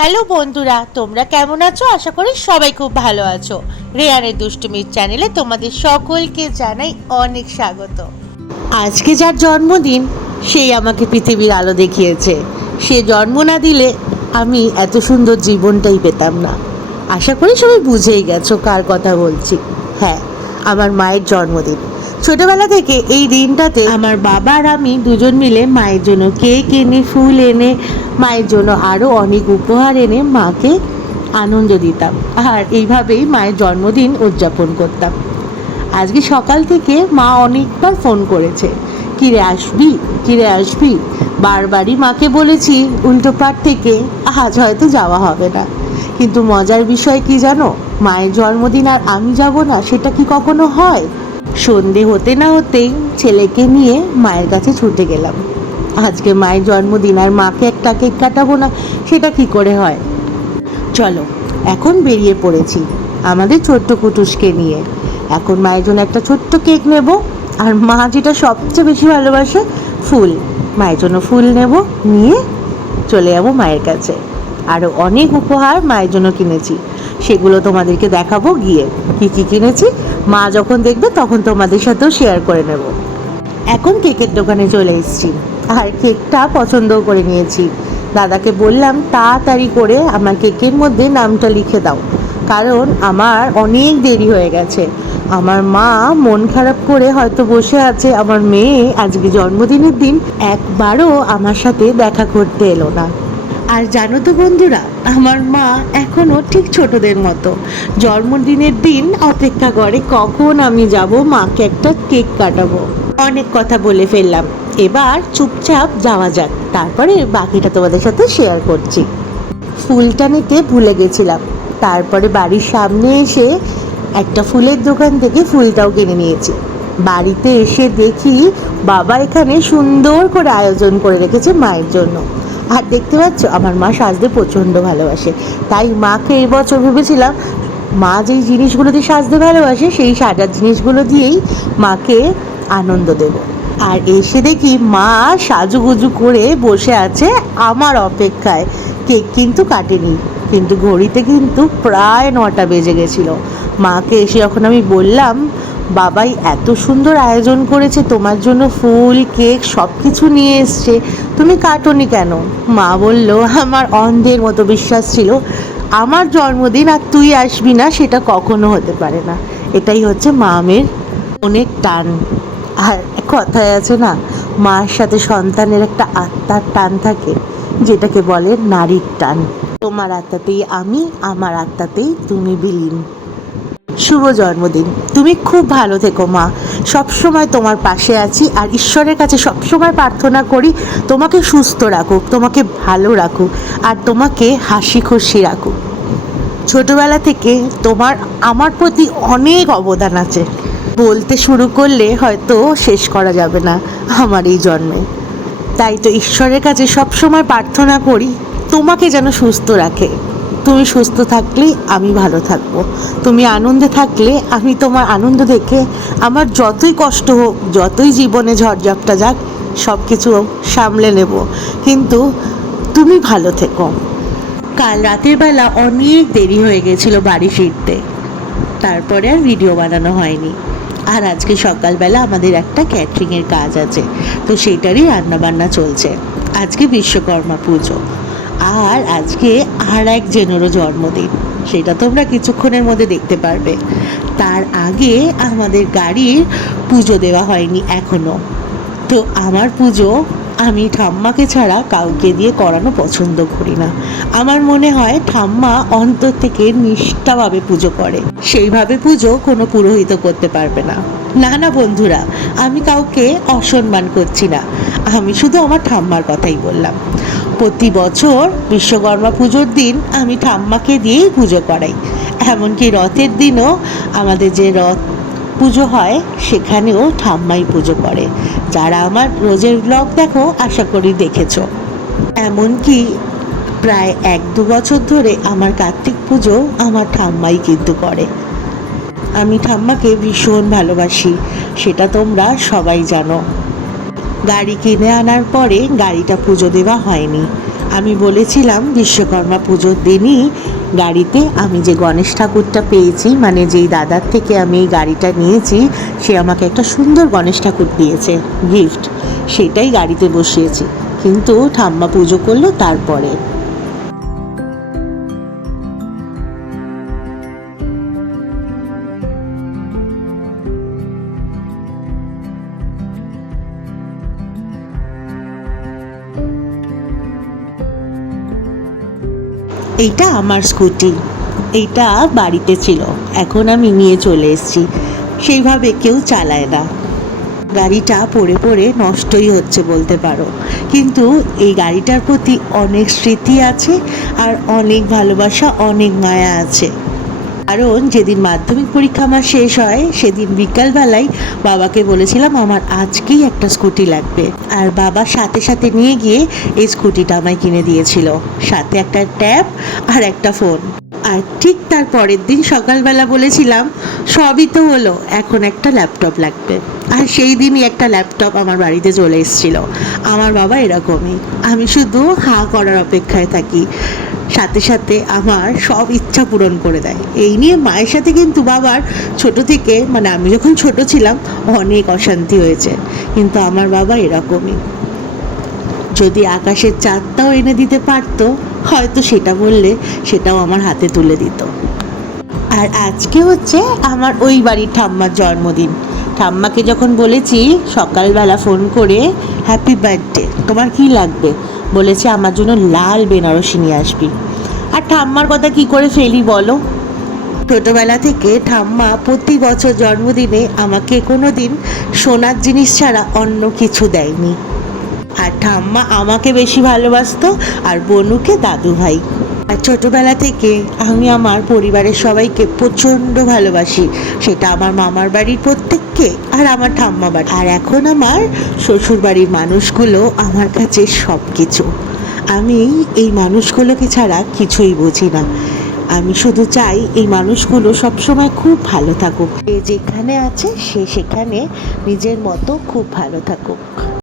Hello বন্ধুরা, তোমরা কেমন আছো? আশা করি সবাই খুব ভালো আছো। রেয়ানের দুষ্টুমির চ্যানেলে তোমাদের সকলকে জানাই অনেক স্বাগত। আজকে যার জন্মদিন সেই আমাকে পৃথিবীর আলো দেখিয়েছে। সে জন্ম না দিলে আমি এত সুন্দর জীবনটাই পেতাম না। আশা করি সবাই বুঝেই গেছো কার কথা বলছি। হ্যাঁ, আমার মায়ের জন্মদিন। ছোটবেলা থেকে এই দিনটাতে আমার বাবা আর আমি দুজন মিলে মায়ের জন্য কেক এনে, ফুল এনে, মায়ের জন্য আরও অনেক উপহার এনে মাকে আনন্দ দিতাম। আর এইভাবেই মায়ের জন্মদিন উদযাপন করতাম। আজকে সকাল থেকে মা অনেকবার ফোন করেছে, কিরে আসবি, কিরে আসবি। বারবারই মাকে বলেছি উল্টোপাড় থেকে আজ হয়তো যাওয়া হবে না। কিন্তু মজার বিষয় কি জানো, মায়ের জন্মদিন আর আমি যাব না, সেটা কি কখনো হয়? সন্ধে হতে না হতেই ছেলেকে নিয়ে মায়ের কাছে ছুটে গেলাম। আজকে মায়ের জন্মদিন আর মাকে একটা কেক কাটাবো না, সেটা কি করে হয়? চলো, এখন বেরিয়ে পড়েছি আমাদের ছোট্ট কুটুসকে নিয়ে। এখন মায়ের জন্য একটা ছোট্ট কেক নেব, আর মা যেটা সবচেয়ে বেশি ভালোবাসে, ফুল। মায়ের জন্য ফুল নেব, নিয়ে চলে যাবো মায়ের কাছে। আরও অনেক উপহার মায়ের জন্য কিনেছি, সেগুলো তোমাদেরকে দেখাবো গিয়ে। কী কী কিনেছি মা যখন দেখবে তখন তোমাদের সাথেও শেয়ার করে নেব। এখন কেকের দোকানে চলে এসেছি, আর কেকটা পছন্দও করে নিয়েছি। দাদাকে বললাম তাড়াতাড়ি করে আমার কেকের মধ্যে নামটা লিখে দাও, কারণ আমার অনেক দেরি হয়ে গেছে। আমার মা মন খারাপ করে হয়তো বসে আছে, আমার মেয়ে আজকে জন্মদিনের দিন একবারও আমার সাথে দেখা করতে এলো না। আর জানো তো বন্ধুরা, আমার মা এখনও ঠিক ছোটদের মতো জন্মদিনের দিন অপেক্ষা করে কখন আমি যাব মাকে একটা কেক কাটাবো। অনেক কথা বলে ফেললাম, এবার চুপচাপ যাওয়া যাক, তারপরে বাকিটা তোমাদের সাথে শেয়ার করছি। ফুলটা নিতে ভুলে গেছিলাম, তারপরে বাড়ির সামনে এসে একটা ফুলের দোকান থেকে ফুলটাও কিনে নিয়েছি। বাড়িতে এসে দেখি বাবা এখানে সুন্দর করে আয়োজন করে রেখেছে মায়ের জন্য। আর দেখতে পাচ্ছ, আমার মা সাজতে প্রচণ্ড ভালোবাসে, তাই মাকে এবছর ভেবেছিলাম মা যেই জিনিসগুলো দিয়ে সাজতে ভালোবাসে সেই সাজার জিনিসগুলো দিয়েই মাকে আনন্দ দেব। আর এসে দেখি মা সাজুগুজু করে বসে আছে আমার অপেক্ষায়। কেক কিন্তু কাটেনি, কিন্তু ঘড়িতে কিন্তু প্রায় 9টা বেজে গেছিলো। মাকে এসে যখন আমি বললাম বাবাই এত সুন্দর আয়োজন করেছে তোমার জন্য, ফুল কেক সব কিছু নিয়ে এসছে, তুমি কাটোনি কেন? মা বলল আমার অন্ধের মতো বিশ্বাস ছিল আমার জন্মদিন আর তুই আসবি না সেটা কখনো হতে পারে না। এটাই হচ্ছে মামের অনেক টান। আর কথায় আছে না, মার সাথে সন্তানের একটা আত্মার টান থাকে, যেটাকে বলে নারীর টান। তোমার আত্মাতেই আমি, আমার আত্মাতেই তুমি বিলীন। শুভ জন্মদিন, তুমি খুব ভালো থেকো মা। সবসময় তোমার পাশে আছি, আর ঈশ্বরের কাছে সবসময় প্রার্থনা করি তোমাকে সুস্থ রাখুক, তোমাকে ভালো রাখুক, আর তোমাকে হাসি খুশি রাখুক। ছোটবেলা থেকে তোমার আমার প্রতি অনেক অবদান আছে, বলতে শুরু করলে হয়তো শেষ করা যাবে না আমার এই জন্মে। তাই তো ঈশ্বরের কাছে সবসময় প্রার্থনা করি তোমাকে যেন সুস্থ রাখে। তুমি সুস্থ থাকলেই আমি ভালো থাকবো, তুমি আনন্দে থাকলে আমি তোমার আনন্দ দেখে আমার যতই কষ্ট হোক, যতই জীবনে ঝড়ঝাপটা যাক, সব কিছু সামলে নেব, কিন্তু তুমি ভালো থেকো। কাল রাতের বেলা অনেক দেরি হয়ে গেছিলো বাড়ি ফিরতে, তারপরে আর ভিডিও বানানো হয়নি। আর আজকে সকালবেলা আমাদের একটা ক্যাটারিংয়ের কাজ আছে, তো সেইটারই রান্নাবান্না চলছে। আজকে বিশ্বকর্মা পুজো, আর আজকে আর একজনেরও জন্মদিন, সেটা তোমরা কিছুক্ষণের মধ্যে দেখতে পারবে। তার আগে আমাদের গাড়ির পুজো দেওয়া হয়নি এখনও। তো আমার পুজো আমি ঠাম্মাকে ছাড়া কাউকে দিয়ে করানো পছন্দ করি না। আমার মনে হয় ঠাম্মা অন্তর থেকে নিষ্ঠাভাবে পুজো করে, সেইভাবে পুজো কোনো পুরোহিত করতে পারবে না। না না বন্ধুরা, আমি কাউকে অসম্মান করছি না, আমি শুধু আমার ঠাম্মার কথাই বললাম। প্রতি বছর বিশ্বকর্মা পুজোর দিন আমি ঠাম্মাকে দিয়েই পুজো করাই। এমনকি রথের দিনও আমাদের যে রথ পুজো হয় সেখানেও ঠাম্মাই পুজো করে। যারা আমার রোজের ব্লগ দেখো আশা করি দেখেছো। এমনকি প্রায় 1-2 বছর ধরে আমার কার্তিক পুজো আমার ঠাম্মাই কিন্তু করে। আমি ঠাম্মাকে ভীষণ ভালোবাসি, সেটা তোমরা সবাই জানো। গাড়ি কিনে আনার পরে গাড়িটা পুজো দেওয়া হয়নি, আমি বলেছিলাম বিশ্বকর্মা পুজোর দিনই গাড়িতে আমি যে গণেশ ঠাকুরটা পেয়েছি, মানে যেই দাদার থেকে আমি এই গাড়িটা নিয়েছি, সে আমাকে একটা সুন্দর গণেশ ঠাকুর দিয়েছে গিফট, সেটাই গাড়িতে বসিয়েছি। কিন্তু ঠাম্মা পুজো করলো তারপরে। এইটা আমার স্কুটি, এইটা বাড়িতে ছিল, এখন আমি নিয়ে চলে এসেছি। সেইভাবে কেউ চালায় না, গাড়িটা পড়ে পড়ে নষ্টই হচ্ছে বলতে পারো। কিন্তু এই গাড়িটার প্রতি অনেক স্মৃতি আছে, আর অনেক ভালোবাসা, অনেক মায়া আছে। কারণ যেদিন মাধ্যমিক পরীক্ষা আমার শেষ হয়, সেদিন বিকালবেলায় বাবাকে বলেছিলাম আমার আজকেই একটা স্কুটি লাগবে, আর বাবা সাথে সাথে নিয়ে গিয়ে এই স্কুটিটা আমায় কিনে দিয়েছিল, সাথে একটা ট্যাব আর একটা ফোন। আর ঠিক তার পরের দিন সকালবেলা বলেছিলাম সবই তো হলো, এখন একটা ল্যাপটপ লাগবে। আর সেই দিনই একটা ল্যাপটপ আমার বাড়িতে চলে এসেছিল। আমার বাবা এরকমই, আমি শুধু হাঁ করার অপেক্ষায় থাকি, সাথে সাথে আমার সব ইচ্ছা পূরণ করে দেয়। এই নিয়ে মায়ের সাথে কিন্তু বাবার ছোট থেকে, মানে আমি যখন ছোট ছিলাম, অনেক অশান্তি হয়েছে। কিন্তু আমার বাবা এরকমই, যদি আকাশের চাঁদটাও এনে দিতে পারতো, হয়তো সেটা বললে সেটাও আমার হাতে তুলে দিত। আর আজকে হচ্ছে আমার ওই বাড়ির ঠাম্মার জন্মদিন। ঠাম্মাকে যখন বলেছি সকালবেলা ফোন করে হ্যাপি বার্থডে, তোমার কি লাগবে, বলেছে আমার জন্য লাল বেনারসি নিয়ে আসবি। আর ঠাম্মার কথা কি করে ফেলি বলো, ছোটোবেলা থেকে ঠাম্মা প্রতি বছর জন্মদিনে আমাকে কোনো দিন সোনার জিনিস ছাড়া অন্য কিছু দেয়নি। আর ঠাম্মা আমাকে বেশি ভালোবাসতো, আর বনুকে দাদু ভাই। আর ছোটোবেলা থেকে আমি আমার পরিবারের সবাইকে প্রচণ্ড ভালোবাসি, সেটা আমার মামার বাড়ির প্রত্যেককে আর আমার ঠাম্মা বাড়ি, আর এখন আমার শ্বশুর বাড়ির মানুষগুলো আমার কাছে সব কিছু। আমি এই মানুষগুলোকে ছাড়া কিছুই বুঝি না। আমি শুধু চাই এই মানুষগুলো সবসময় খুব ভালো থাকুক, যে যেখানে আছে সে সেখানে নিজের মতো খুব ভালো থাকুক।